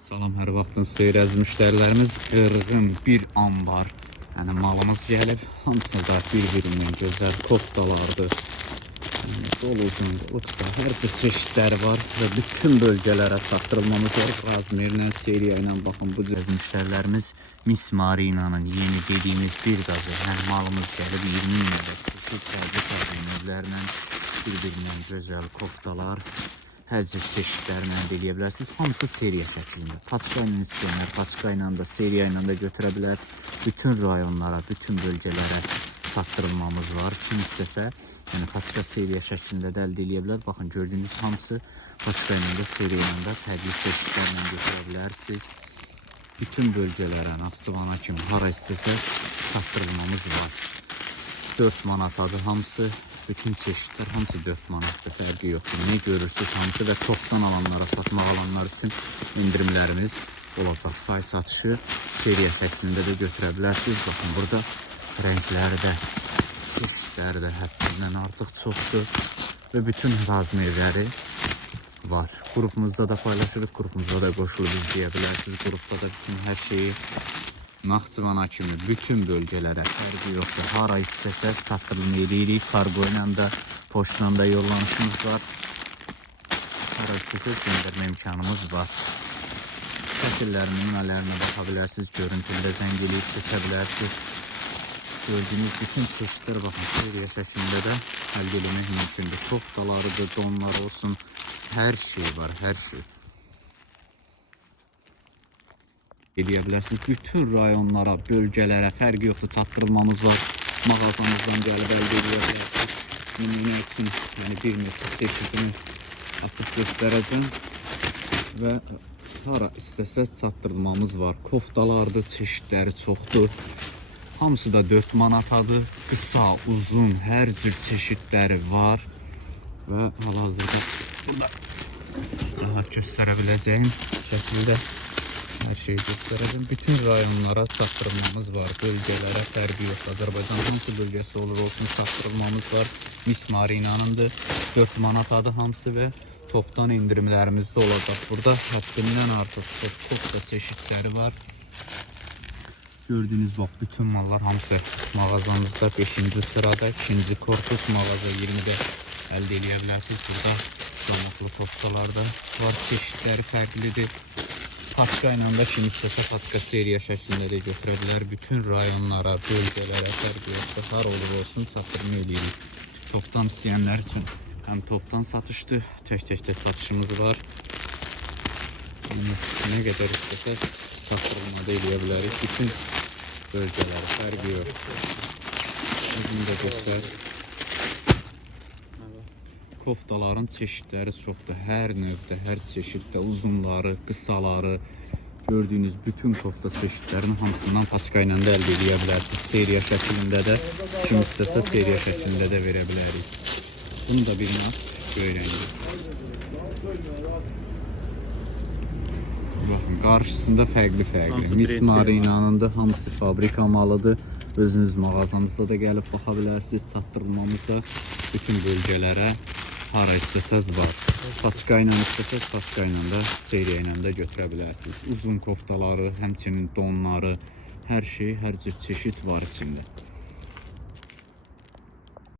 Salam, hər vaxtınız xeyir əziz müştərilərimiz. Qırğın bir anbar malımız gəlib. Hamısı da bir-birindən gözəl koftalardır. Dolu uzun, dolu qısa, hər bir çeşidləri var və bütün bölgələrə çatdırılmamız var. Razmerlə, seriya ilə baxın bu əziz müştərilərimiz Miss Marina'nın yeni dediyimiz bir qazı. Malımız gəlib 20 ildə çeşid fərqli növlərlə bir-birindən gözəl koftalar. Hər cür çeşidlərindən deyə bilərsiniz. Hamısı seriya şəklində. Paçka ilə istəyənlər, paçka ilə də, seriya ilə də götürə bilər. Bütün rayonlara, bütün bölgələrə çatdırılmamız var. Kim istəsə, yəni paçka seriya şəklində də əldə edə bilər. Baxın, gördüyünüz hamısı paçka ilə də, seriya ilə də fərqli çeşidlərlə götürə bilərsiniz. Bütün bölgələrə, Naxçıvana kimi hara istəsəz çatdırılmamız var. 4 manatadır hamısı. Bütün çeşitler hamısı 4 manatdır, fərqi yoxdur. Ne görürsünüz hamısı və çoxdan alanlara, satmaq alanlar üçün endirimlərimiz olacaq. Say satışı seriya şəklində də götürə bilərsiniz. Baxın, burada rəngləri də, çeşidləri də həddindən artıq çoxdur və bütün razmerləri var. Qrupumuzda da paylaşırıq, qrupumuzda da qoşulub izləyə bilərsiniz. Qrupda da bütün hər şeyi Naxçıvana kimi bütün bölgələrə fərqi yoxdur. Hara istəsəz çatdırılma edirik. Kargo ilə də, poçtla da yollanışımız var. Hara istəsəz göndərmə imkanımız var. Şəkillərin nümunələrinə baxa bilərsiniz. Görüntündə zəng eləyib seçə bilərsiniz. Gördüyünüz bütün çeşidlər baxın, seriya şəklində də əldə etmək mümkündür. Koftalarıdır, donlar olsun. Hər şey var, hər şey. Edə bilərsiniz. Bütün rayonlara, bölgələrə fərqi yoxdur, çatdırılmamız var. Mağazamızdan gəlib əldə edə bilərsiniz. Nümunə üçün, yəni bir metr çeşidini açıb göstərəcəm və hara istəsəz çatdırılmamız var. Koftalardır, çeşidləri çoxdur. Hamısı da 4 manatadır. Qısa, uzun, hər cür çeşidləri var və hal-hazırda burada göstərə biləcəyim şəkildə hər şeyi göstərəcəm. Bütün rayonlara çatdırılmamız var. Bölgələrə fərqi yox. Azərbaycan hansı bölgəsi olur olsun çatdırılmamız var. Miss Marina'nındır. 4 manatadır hamısı və topdan indirimlərimiz də olacaq. Burada həddindən artıq kofta çeşidləri var. Gördüyünüz bax, bütün mallar hamısı mağazamızda 5-ci sırada, 2-ci korpus mağaza 20-də əldə edə bilərsiniz. Burada çoxlu koftalar da var. Çeşidləri fərqlidir. Paçka ilə də kim istəsə paçka seriya şəklində də götürə bilər. Bütün rayonlara, bölgələrə fərqi yoxdur. Har olur olsun çatdırma edirik. Topdan istəyənlər üçün həm topdan satışdır, tək-tək də satışımız var. Nə qədər istəsə çatdırılmada edə bilərik. Bütün bölgələrə fərqi yoxdur. Bizim də göstər. Koftaların çeşidləri çoxdur. Hər növdə, hər çeşiddə uzunları, qısaları, gördüyünüz bütün kofta çeşidlərinin hamısından paçka ilə də əldə edə bilərsiniz. Seriya şəklində də, kim istəsə seriya şəklində də verə bilərik. Bunu da bir nat göy rəngi. Baxın, qarşısında fərqli-fərqli. Miss Marina'nın da hamısı fabrika malıdır. Özünüz mağazamızda da gəlib baxa bilərsiniz. Çatdırılmamızda bütün bölgələrə hara istəsəz var. Paçka ilə istəsəz, paçka ilə də, seriya ilə də götürə bilərsiniz. Uzun koftaları, həmçinin donları, hər şey, hər cür çeşid var içində.